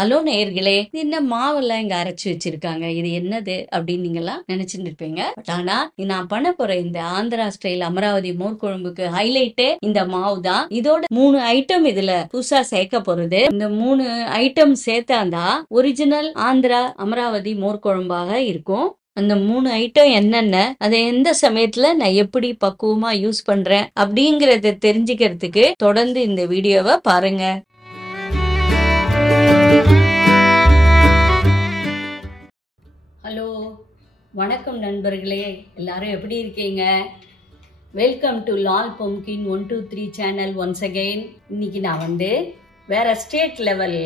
Hello நேயர்களே, இது என்ன மாவெல்லாம் இங்க அரைச்சு வச்சிருக்காங்க, இது என்னது அப்படின்னு நீங்கெல்லாம் நினைச்சுட்டு இருப்பீங்க. பட் ஆனா நான் பண்ண போற இந்த ஆந்திரா ஸ்டைல் அமராவதி மோர் குழம்புக்கு ஹைலைட்டே இந்த மாவு தான். இதோட 3 ஐட்டம் இதுல புதுசா சேர்க்க போறது. இந்த 3 ஐட்டம் சேர்த்தாதான் ஒரிஜினல் ஆந்திரா அமராவதி மோர் குழம்பாக இருக்கும். அந்த 3 ஐட்டம் என்னென்ன, அதை எந்த சமயத்துல நான் எப்படி பக்குவமா யூஸ் பண்றேன் அப்படிங்கறத தெரிஞ்சுக்கிறதுக்கு தொடர்ந்து இந்த வீடியோவை பாருங்க. ஹலோ, வணக்கம் நண்பர்களே, எல்லாரும் எப்படி இருக்கீங்க? Welcome to Lal pumpkin 123 channel once again. இன்னைக்கு நான் வேற ஸ்டேட் லெவல்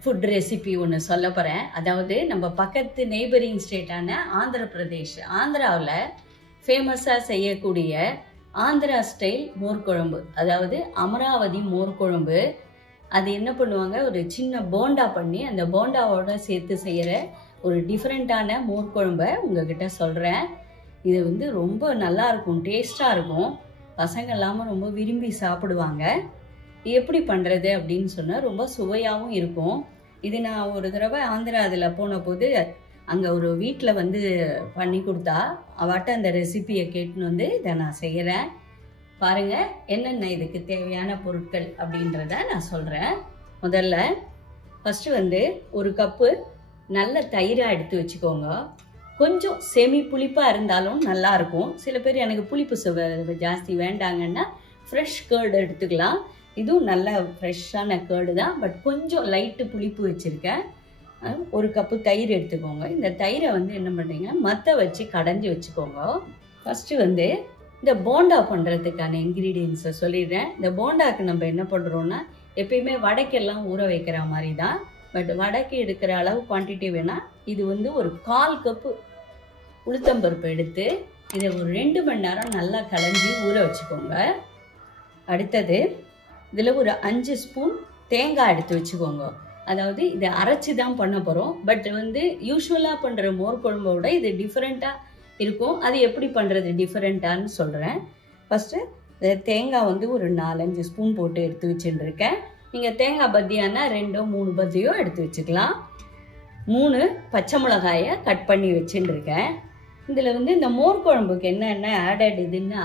ஃபுட் ரெசிபி ஒன்று சொல்ல போகிறேன். அதாவது நம்ம பக்கத்து நெய்பரிங் ஸ்டேட்டான ஆந்திர பிரதேஷ், ஆந்திராவில் ஃபேமஸாக செய்யக்கூடிய ஆந்திரா ஸ்டைல் மோர் குழம்பு, அதாவது அமராவதி மோர் குழம்பு. அது என்ன பண்ணுவாங்க, ஒரு சின்ன போண்டா பண்ணி அந்த போண்டாவோட சேர்த்து செய்கிற ஒரு டிஃப்ரெண்ட்டான மோர் குழம்பை உங்ககிட்ட சொல்கிறேன். இது ரொம்ப நல்லா இருக்கும், டேஸ்டாக இருக்கும், பசங்க இல்லாமல் ரொம்ப விரும்பி சாப்பிடுவாங்க. எப்படி பண்ணுறது அப்படின்னு சொன்னால் ரொம்ப சுவையாகவும் இருக்கும். இது நான் ஒரு தடவை ஆந்திரா அதில் போன போது அங்கே ஒரு வீட்டில் பண்ணி கொடுத்தா, அவட்ட அந்த ரெசிபியை கேட்டுன்னு இதை நான் செய்கிறேன். பாருங்கள் என்னென்ன இதுக்கு தேவையான பொருட்கள் அப்படின்றத நான் சொல்கிறேன். முதல்ல ஃபஸ்ட்டு ஒரு கப்பு நல்ல தயிராக எடுத்து வச்சுக்கோங்க. கொஞ்சம் செமி புளிப்பாக இருந்தாலும் நல்லாயிருக்கும். சில பேர் எனக்கு புளிப்பு சுவை ஜாஸ்தி வேண்டாங்கன்னா ஃப்ரெஷ் கேர்டு எடுத்துக்கலாம். இதுவும் நல்ல ஃப்ரெஷ்ஷான கேர்டு தான், பட் கொஞ்சம் லைட்டு புளிப்பு வச்சுருக்கேன். ஒரு கப்பு தயிர் எடுத்துக்கோங்க. இந்த தயிரை என்ன பண்ணுறீங்கன்னா மற்ற வச்சு கடைஞ்சி வச்சுக்கோங்க. ஃபஸ்ட்டு இந்த போண்டா பண்ணுறதுக்கான இன்க்ரீடியன்ஸை சொல்லிடுறேன். இந்த போண்டாவுக்கு நம்ம என்ன பண்ணுறோன்னா, எப்பயுமே வடைக்கெல்லாம் ஊற வைக்கிற மாதிரி தான், பட் வடைக்கு எடுக்கிற அளவு குவான்டிட்டி வேணால் இது ஒரு 1/4 கப்பு உளுத்தம்பருப்பு எடுத்து இதை ஒரு 2 மணி நேரம் நல்லா கலஞ்சி ஊற வச்சுக்கோங்க. அடுத்தது இதில் ஒரு 5 ஸ்பூன் தேங்காய் எடுத்து வச்சுக்கோங்க. அதாவது இதை அரைச்சி தான் பண்ண போகிறோம், பட் யூஸ்வலாக பண்ணுற மோர் குழம்போட இது டிஃப்ரெண்ட்டாக இருக்கும். அது எப்படி பண்ணுறது டிஃப்ரெண்ட்டான்னு சொல்கிறேன். ஃபஸ்ட்டு தேங்காய் ஒரு 4-5 ஸ்பூன் போட்டு எடுத்து வச்சுட்டுருக்கேன். நீங்கள் தேங்காய் பத்தியானா 2-3 பத்தியோ எடுத்து வச்சுக்கலாம். 3 பச்சை மிளகாயை கட் பண்ணி வச்சுட்டுருக்கேன். இதில் இந்த மோர் குழம்புக்கு என்னென்ன ஆடட் இதுன்னா,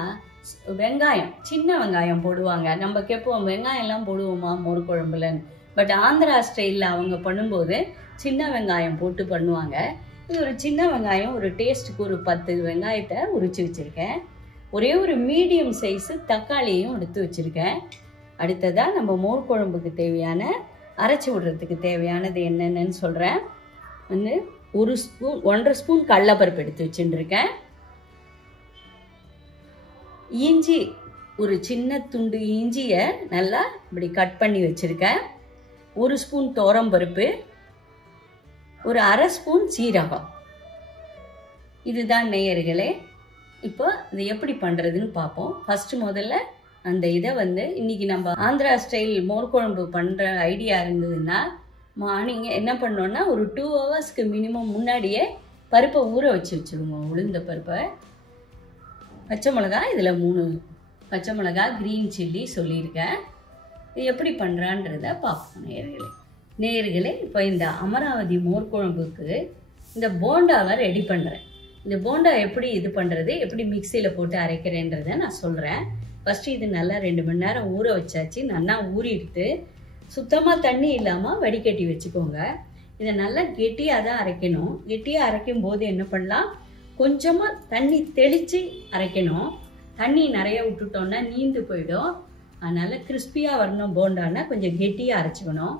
வெங்காயம், சின்ன வெங்காயம் போடுவாங்க. நம்ம கேட்போம் வெங்காயம்லாம் போடுவோமா மோர் குழம்புலன்னு, பட் ஆந்திரா ஸ்டைலில் அவங்க பண்ணும்போது சின்ன வெங்காயம் போட்டு பண்ணுவாங்க. இது ஒரு சின்ன வெங்காயம், ஒரு டேஸ்ட்டுக்கு ஒரு 10 வெங்காயத்தை உரிச்சு வச்சுருக்கேன். ஒரே ஒரு மீடியம் சைஸு தக்காளியும் எடுத்து வச்சுருக்கேன். அடுத்ததாக நம்ம மோர் குழம்புக்கு தேவையான அரைச்சி விடுறதுக்கு தேவையானது என்னென்னு சொல்கிறேன். 1 ஸ்பூன் கடலைப்பருப்பு எடுத்து வச்சுட்டுருக்கேன். இஞ்சி, ஒரு சின்ன துண்டு இஞ்சியை நல்லா இப்படி கட் பண்ணி வச்சுருக்கேன். 1 ஸ்பூன் துவரம்பருப்பு, ஒரு 1/2 ஸ்பூன் சீரகம். இதுதான் நேயர்களே. இப்போ இது எப்படி பண்ணுறதுன்னு பார்ப்போம். ஃபஸ்ட்டு முதல்ல அந்த இதை இன்னைக்கு நம்ம ஆந்திரா ஸ்டைல் மோர் குழம்பு பண்ணுற ஐடியா இருந்ததுன்னா, மார்னிங் என்ன பண்ணோன்னா ஒரு 2 ஹவர்ஸ்க்கு மினிமம் முன்னாடியே பருப்பை ஊற வச்சு வச்சுருவோம். உளுந்த பருப்பை, பச்சை மிளகா, இதில் 3 பச்சை மிளகா, க்ரீன் சில்லி சொல்லியிருக்கேன். இது எப்படி பண்ணுறான்றத பார்ப்போம் நேயர்களே. இப்போ இந்த அமராவதி மோர் குழம்புக்கு இந்த போண்டாவை ரெடி பண்ணுறேன். இந்த போண்டா எப்படி இது பண்ணுறது, எப்படி மிக்சியில் போட்டு அரைக்கிறேன்றதை நான் சொல்கிறேன். ஃபஸ்ட்டு இது நல்லா 2 மணி நேரம் ஊற வச்சாச்சு. நல்லா ஊறிடுத்து சுத்தமாக தண்ணி இல்லாமல் வடிகட்டி வச்சுக்கோங்க. இதை நல்லா கெட்டியாக தான் அரைக்கணும். கெட்டியாக அரைக்கும் போது என்ன பண்ணலாம், கொஞ்சமாக தண்ணி தெளித்து அரைக்கணும். தண்ணி நிறைய விட்டுட்டோன்னா நீந்து போயிடும். அதனால் கிறிஸ்பியாக வரணும் போண்டான்னா கொஞ்சம் கெட்டியாக அரைச்சிக்கணும்.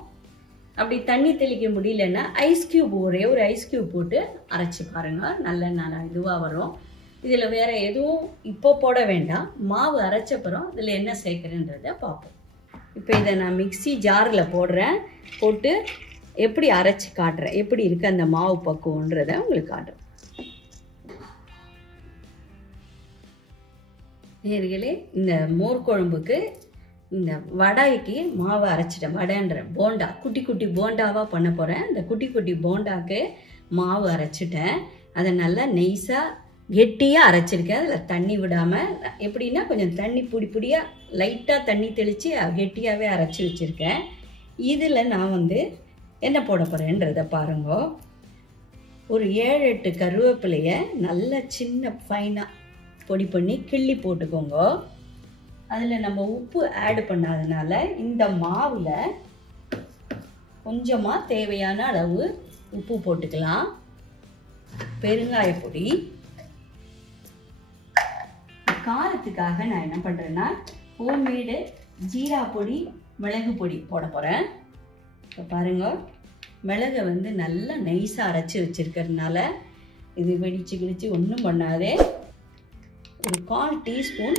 அப்படி தண்ணி தெளிக்க முடியலன்னா ஐஸ் கியூப், ஒரே ஒரு ஐஸ் கியூப் போட்டு அரைச்சி பாருங்கள், நல்ல இதுவாக வரும். இதில் வேறு எதுவும் இப்போ போட வேண்டாம். மாவு அரைச்சப்புறம் இதில் என்ன சேர்க்குறேன்றதை பார்ப்போம். இப்போ இதை நான் மிக்சி ஜாரில் போடுறேன். போட்டு எப்படி அரைச்சி காட்டுறேன், எப்படி இருக்குது அந்த மாவு பக்குவன்றதை உங்களுக்கு காட்டுறேன். நேயர்களே, இந்த மோர் குழம்புக்கு இந்த வடைக்கு மாவை அரைச்சிட்டேன். வடைன்ற போண்டா, குட்டி குட்டி போண்டாவாக பண்ண போகிறேன். இந்த குட்டி குட்டி போண்டாவுக்கு மாவு அரைச்சிட்டேன். அதை நல்லா நெய்ஸாக கெட்டியாக அரைச்சிருக்கேன். அதில் தண்ணி விடாமல், எப்படின்னா கொஞ்சம் தண்ணி பொடியாக லைட்டாக தண்ணி தெளித்து கெட்டியாகவே அரைச்சி வச்சுருக்கேன். இதில் நான் என்ன போட போகிறேன்றதை பாருங்க. ஒரு 7-8 கருவேப்பிலையை நல்லா சின்ன ஃபைனாக பொடி பண்ணி கிள்ளி போட்டுக்கோங்க. அதில் நம்ம உப்பு ஆட் பண்ணாதனால இந்த மாவில் கொஞ்சமாக தேவையான அளவு உப்பு போட்டுக்கலாம். பெருங்காய பொடி, காரத்துக்காக நான் என்ன பண்ணுறேன்னா ஹோம்மேடு ஜீரா பொடி, மிளகு பொடி போட போகிறேன். இப்போ பாருங்கள், மிளகை வந்து நல்லா நைஸாக அரைச்சி வச்சுருக்கிறதுனால இது வெடிச்சு ஒன்றும் பண்ணாதே. ஒரு 1/4 டீஸ்பூன்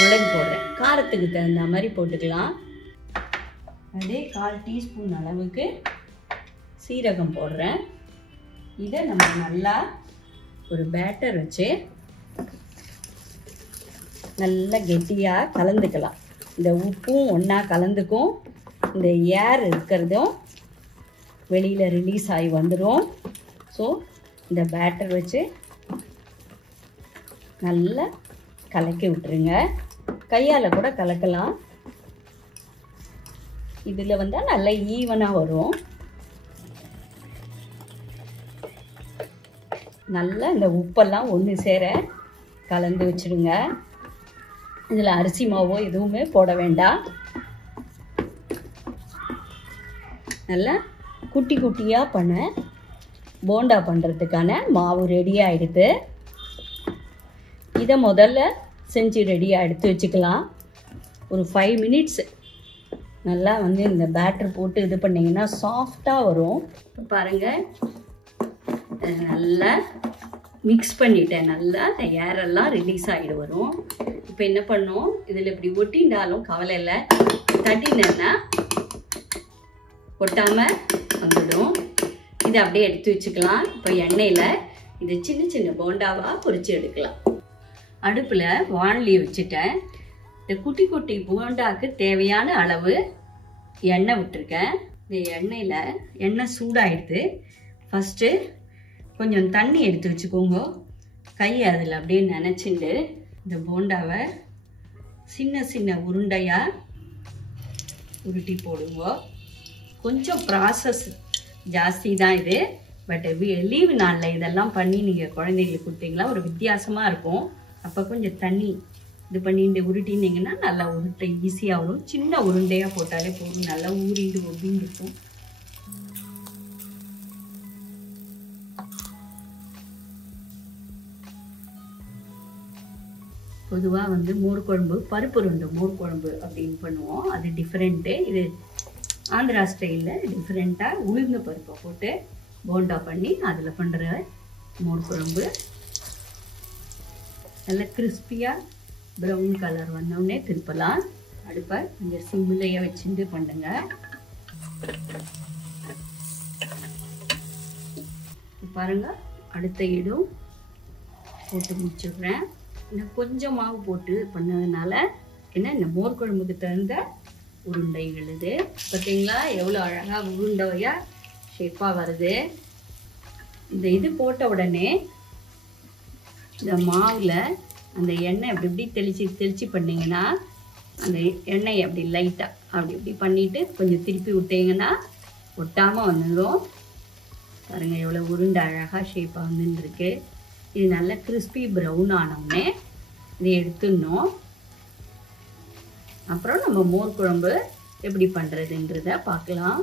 மிளகு போடுறேன். காரத்துக்கு தகுந்த மாதிரி போட்டுக்கலாம். அதே 1/4 டீஸ்பூன் அளவுக்கு சீரகம் போடுறேன். இதை நம்ம நல்லா ஒரு பேட்டர் வச்சு நல்லா கெட்டியாக கலந்துக்கலாம். இந்த உப்பும் ஒன்றா கலந்துக்கும், இந்த ஏர் இருக்கிறதும் வெளியில் ரிலீஸ் ஆகி வந்துடும். ஸோ இந்த பேட்டர் வச்சு நல்லா கலக்கி விட்டுருங்க. கையால் கூட கலக்கலாம். இதில் வந்தால் நல்லா ஈவனாக வரும். நல்லா இந்த உப்பெல்லாம் ஒன்று சேர கலந்து வச்சுடுங்க. இதில் அரிசி மாவோ எதுவுமே போட வேண்டாம். நல்லா குட்டி குட்டியாக போண்டா பண்ணுறதுக்கான மாவு ரெடியாக எடுத்து இதை முதல்ல செஞ்சு ரெடியாக எடுத்து வச்சுக்கலாம். ஒரு 5 மினிட்ஸ் நல்லா வந்து இந்த பேட்டர் போட்டு இது பண்ணிங்கன்னா சாஃப்டாக வரும். பாருங்கள், நல்லா மிக்ஸ் பண்ணிட்டேன். நல்லா ஏரெல்லாம் ரிலீஸ் ஆகிடு வரும். இப்போ என்ன பண்ணோம், இதில் இப்படி ஒட்டினாலும் கவலை இல்லை, தட்டினேன்னா ஒட்டாமல் வந்துடும். இதை அப்படியே எடுத்து வச்சுக்கலாம். இப்போ எண்ணெயில் இதை சின்ன சின்ன போண்டாவாக பொரிச்சு எடுக்கலாம். அடுப்பில் வாணலி வச்சுட்டேன். இந்த குட்டி குட்டி போண்டாவுக்கு தேவையான அளவு எண்ணெய் விட்டுருக்கேன். இந்த எண்ணெய் சூடாகிடுது. ஃபஸ்ட்டு கொஞ்சம் தண்ணி எடுத்து வச்சுக்கோங்க. கையை அதில் அப்படியே நனைச்சிட்டு இந்த போண்டாவை சின்ன சின்ன உருண்டையாக உருட்டி போடுங்க. கொஞ்சம் ப்ராசஸ் ஜாஸ்தி தான் இது. பட் லீவு நாளில் இதெல்லாம் பண்ணி நீங்கள் குழந்தைங்களுக்கு கொடுத்தீங்களா ஒரு வித்தியாசமாக இருக்கும். அப்போ கொஞ்சம் தண்ணி இது பண்ணிட்டு உருட்டினீங்கன்னா நல்லா உருட்டை ஈஸியாக வரும். சின்ன உருண்டையாக போட்டாலே போதும், நல்லா ஊறிட்டு ஒப்பின்னு இருக்கும். பொதுவாக வந்து மோர் குழம்பு, பருப்பு உருண்டை மோர் குழம்பு அப்படின்னு பண்ணுவோம். அது டிஃப்ரெண்ட்டு. இது ஆந்திரா ஸ்டைலில் டிஃப்ரெண்ட்டாக உளுந்து பருப்பை போட்டு போண்டா பண்ணி அதில் பண்ணுற மோர் குழம்பு. நல்லா கிறிஸ்பியாக ப்ரௌன் கலர் வந்தோடனே திருப்பலாம். அடுப்பை கொஞ்சம் சிம்மிலையே வச்சுட்டு பண்ணுங்க. பாருங்கள், அடுத்த இடம் போட்டு முடிச்சுடுறேன். இன்னும் கொஞ்சம் மாவு போட்டு பண்ணதுனால என்ன இந்த மோர் குழம்புக்கு தகுந்த உருண்டைகள் இது. பார்த்தீங்களா எவ்வளோ அழகாக உருண்டையாக ஷேப்பாக வருது. இந்த இது போட்ட உடனே இந்த மாவில் அந்த எண்ணெய் அப்படி இப்படி தெளித்து பண்ணிங்கன்னா அந்த எண்ணெய் அப்படி லைட்டாக அப்படி பண்ணிவிட்டு கொஞ்சம் திருப்பி விட்டீங்கன்னா ஒட்டாமல் வந்துடும். பாருங்கள் எவ்வளோ உருண்டை அழகாக ஷேப்பாக வந்துருக்கு. இது நல்லா கிறிஸ்பி ப்ரௌன் ஆனோடனே இதை எடுத்துடணும். அப்புறம் நம்ம மோர் குழம்பு எப்படி பண்ணுறதுன்றத பார்க்கலாம்.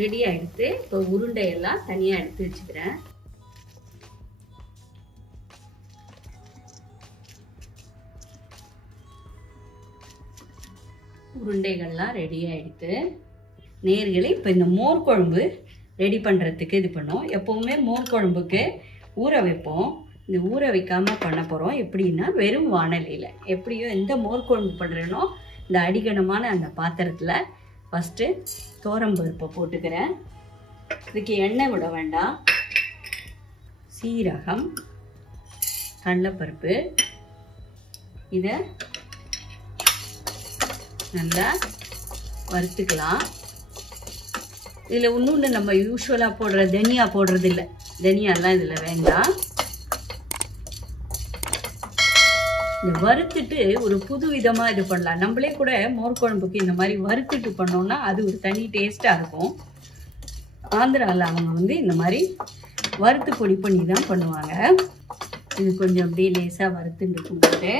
ரெடி ஆகிடுத்து. இப்போ உருண்டையெல்லாம் தனியாக எடுத்து வச்சுக்கிறேன். உருண்டைகள்லாம் ரெடி ஆகிடுத்து. நேர்களே, இப்போ இந்த மோர் குழம்பு ரெடி பண்ணுறதுக்கு இது பண்ணோம். எப்போவுமே மோர் குழம்புக்கு ஊற வைப்போம். இந்த ஊற வைக்காமல் பண்ண போகிறோம். எப்படின்னா வெறும் வாணலியில் எப்படியும் எந்த மோர் குழம்பு பண்ணுறேனோ இந்த அடிகனமான அந்த பாத்திரத்தில் ஃபஸ்ட்டு தோரம்பருப்பை போட்டுக்கிறேன். இதுக்கு எண்ணெய் விட வேண்டாம். சீரகம், கடலைப்பருப்பு, இதை நல்லா வறுத்துக்கலாம். இதில் இன்னொன்று நம்ம யூஸ்வலாக போடுற தனியா போடுறது இல்லை. தனியாலாம் இதில் வேண்டாம். இந்த வறுத்துட்டு ஒரு புது விதமாக இது பண்ணலாம். நம்மளே கூட மோர் குழம்புக்கு இந்த மாதிரி வறுத்துட்டு பண்ணோம்னா அது ஒரு தனி டேஸ்ட்டாக இருக்கும். ஆந்திராவில் அவங்க வந்து இந்த மாதிரி வறுத்து பொடி பண்ணி தான் பண்ணுவாங்க. இது கொஞ்சம் அப்படியே லேசாக வறுத்துட்டு இருக்கும்போது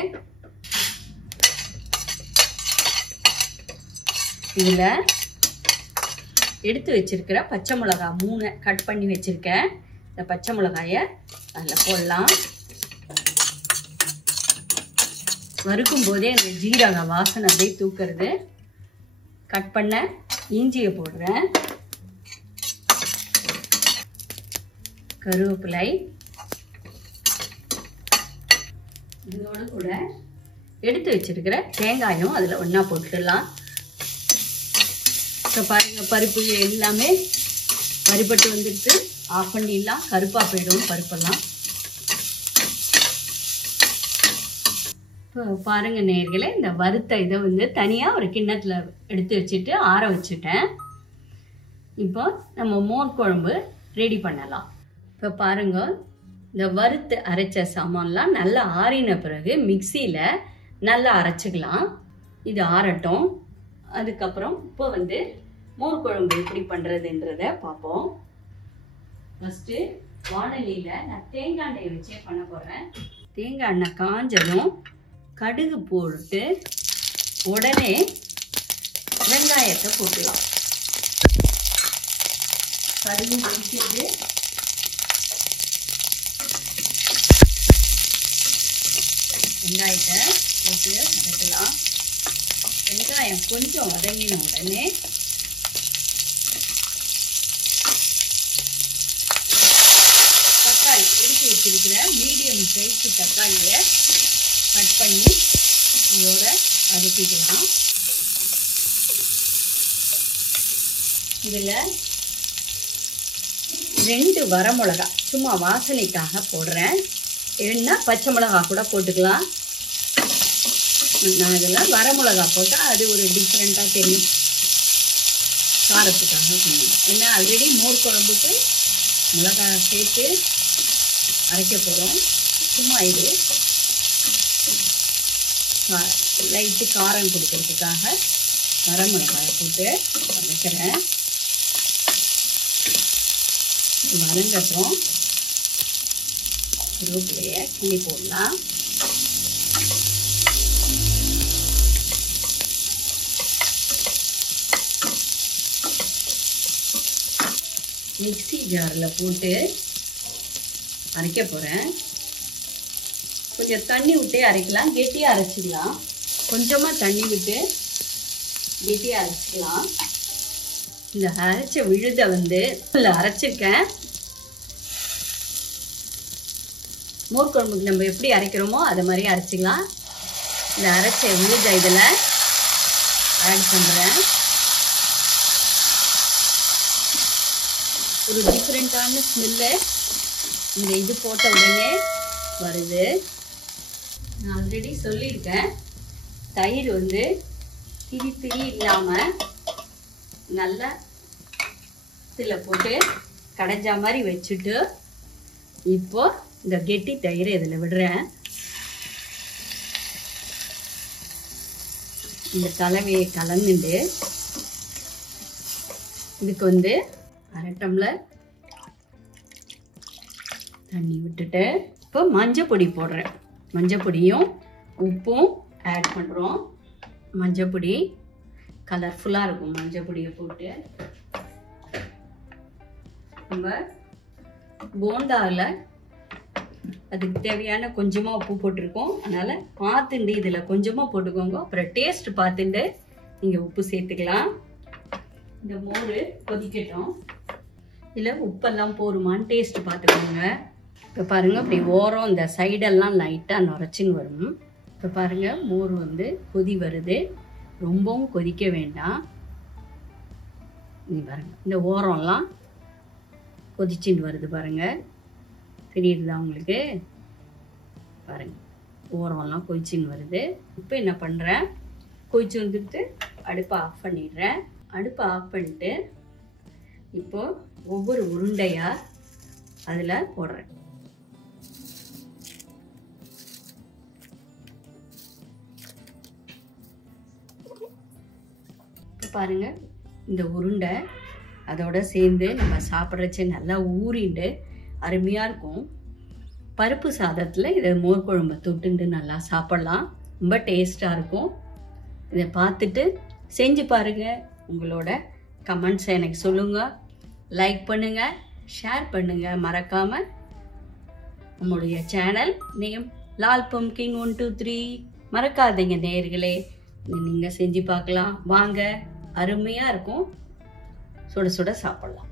இதில் எடுத்து வச்சிருக்கிற பச்சை மிளகா 3 கட் பண்ணி வச்சுருக்கேன். இந்த பச்சை மிளகாயை அதில் போடலாம். வறுக்கும் போதே அந்த ஜீரக வாசனை அப்படியே தூக்குறது. கட் பண்ண இஞ்சியை போடுறேன். கருவேப்பிலை இதோடு கூட எடுத்து வச்சிருக்கிற தேங்காயும் அதில் ஒன்றா போட்டுடலாம். இப்போ பாருங்கள், பருப்பு எல்லாமே வறுபட்டு வந்துடுது. ஆஃப் பண்ணிடலாம், கருப்பாக போயிடும் பருப்பெல்லாம். இப்போ பாருங்கள் நேயர்களே, இந்த வறுத்த இதை வந்து தனியாக ஒரு கிண்ணத்தில் எடுத்து வச்சுட்டு ஆற வச்சுட்டேன். இப்போ நம்ம மோர் குழம்பு ரெடி பண்ணலாம். இப்போ பாருங்கள், இந்த வறுத்து அரைச்ச சாமான்லாம் நல்லா ஆறின பிறகு மிக்சியில் நல்லா அரைச்சிக்கலாம். இது ஆறட்டும். அதுக்கப்புறம் இப்போ வந்து மோர் குழம்பு எப்படி பண்ணுறதுன்றத பார்ப்போம். ஃபஸ்ட்டு வானலியில் நான் தேங்காய் எண்ணெயை வச்சே பண்ண போகிறேன். தேங்காய் எண்ணெய் காஞ்சதும் கடுகு போட்டு உடனே வெங்காயத்தை போட்டுடலாம். கடுகு பொரிக்கிறது. வெங்காயத்தை போட்டு வதக்கலாம். வெங்காயம் கொஞ்சம் வதங்கின உடனே தக்காளி எடுத்து வச்சிருக்கிற மீடியம் சைஸ் தக்காளியை கட் பண்ணி இதோட வதக்கிக்கலாம். இதில் 2 வரமிளகா சும்மா வாசனைக்காக போடுறேன். இல்லைன்னா பச்சை மிளகா கூட போட்டுக்கலாம். நான் இதெல்லாம் வரமிளகா போட்டால் அது ஒரு டிஃப்ரெண்ட்டாக தெரியும், காரத்துக்காக சொன்னேன். ஏன்னா ஆல்ரெடி மோர் குழம்புக்கு மிளகா சேர்த்து அரைக்க போகிறோம். சும்மா இது லைட்டு காரம் கொடுக்கறதுக்காக வரமிளகாயை போட்டு வதக்கிறேன். வதங்கட்டும். கருவேப்பிலையை கிள்ளி போடலாம். மிக்ஸி ஜாரில் போட்டு அரைக்க போகிறேன். கொஞ்சம் தண்ணி விட்டே அரைக்கலாம், கெட்டியாக அரைச்சிக்கலாம். கொஞ்சமாக தண்ணி விட்டு கெட்டியாக அரைச்சிக்கலாம். இந்த அரைச்ச விழுதை வந்து அரைச்சிருக்கேன். மோர் குழம்புக்கு நம்ம எப்படி அரைக்கிறோமோ அதை மாதிரி அரைச்சிக்கலாம். இந்த அரைச்ச விழுதை இதில் ஆட் பண்ணுறேன். ஒரு டிஃப்ரெண்ட்டான ஸ்மெல்லு இந்த இது போட்ட உடனே வருது. நான் ஆல்ரெடி சொல்லியிருக்கேன், தயிர் வந்து திரி இல்லாமல் நல்லா இதில் போட்டு கடைஞ்சா மாதிரி வச்சுட்டு இப்போ இந்த கெட்டி தயிரை இதில் விடுறேன். இந்த கலவையை கலந்துட்டு இதுக்கு வந்து 1/2 டம்ளர் தண்ணி விட்டுட்டு இப்போ மஞ்சள் பொடி போடுறேன். மஞ்சள் பொடியும் உப்பும் ஆட் பண்ணுறோம். மஞ்சள் பொடி கலர்ஃபுல்லாக இருக்கும். மஞ்சள் பொடியை போட்டு நம்ம போண்டாவில் அதுக்கு தேவையான கொஞ்சமாக உப்பு போட்டிருக்கோம். அதனால் பார்த்துட்டு இதில் கொஞ்சமாக போட்டுக்கோங்க. அப்புறம் டேஸ்ட் பார்த்துட்டு நீங்கள் உப்பு சேர்த்துக்கலாம். இந்த மோர் கொதிக்கட்டும். இதில் உப்பெல்லாம் போருமான்னு டேஸ்ட் பார்த்துக்கோங்க. இப்போ பாருங்கள், அப்படி ஓரம் இந்த சைடெல்லாம் லைட்டாக நுரைச்சின்னு வரும். இப்போ பாருங்கள், மோர் வந்து கொதி வருது. ரொம்பவும் கொதிக்க வேண்டாம். நீ பாருங்கள், இந்த ஓரம்லாம் கொதிச்சுன்னு வருது பாருங்கள். தெரியுதுதா உங்களுக்கு? பாருங்கள், ஓரம்லாம் கொதிச்சுன்னு வருது. இப்போ என்ன பண்ணுறேன், கொதிச்சு வந்துட்டு அடுப்பை ஆஃப் பண்ணிடுறேன். அடுப்பை ஆஃப் பண்ணிட்டு இப்போது ஒவ்வொரு உருண்டையாக அதில் போடுறேன். இப்போ பாருங்கள், இந்த உருண்டை அதோட சேர்ந்து நம்ம சாப்பிட்றச்சு நல்லா ஊறிண்டு அருமையாக இருக்கும். பருப்பு சாதத்தில் இதை மோர் குழம்பு தொட்டுண்டு நல்லா சாப்பிட்லாம். ரொம்ப டேஸ்ட்டாக இருக்கும். இதை பார்த்துட்டு செஞ்சு பாருங்கள். உங்களோட கமெண்ட்ஸை எனக்கு சொல்லுங்கள். லைக் பண்ணுங்கள், ஷேர் பண்ணுங்கள். மறக்காமல் நம்மளுடைய சேனல் நேம் லால் பம்கின் 123 மறக்காதீங்க நேயர்களே. நீங்கள் செஞ்சு பார்க்கலாம் வாங்க. அருமையாக இருக்கும். சுட சுட சாப்பிட்லாம்.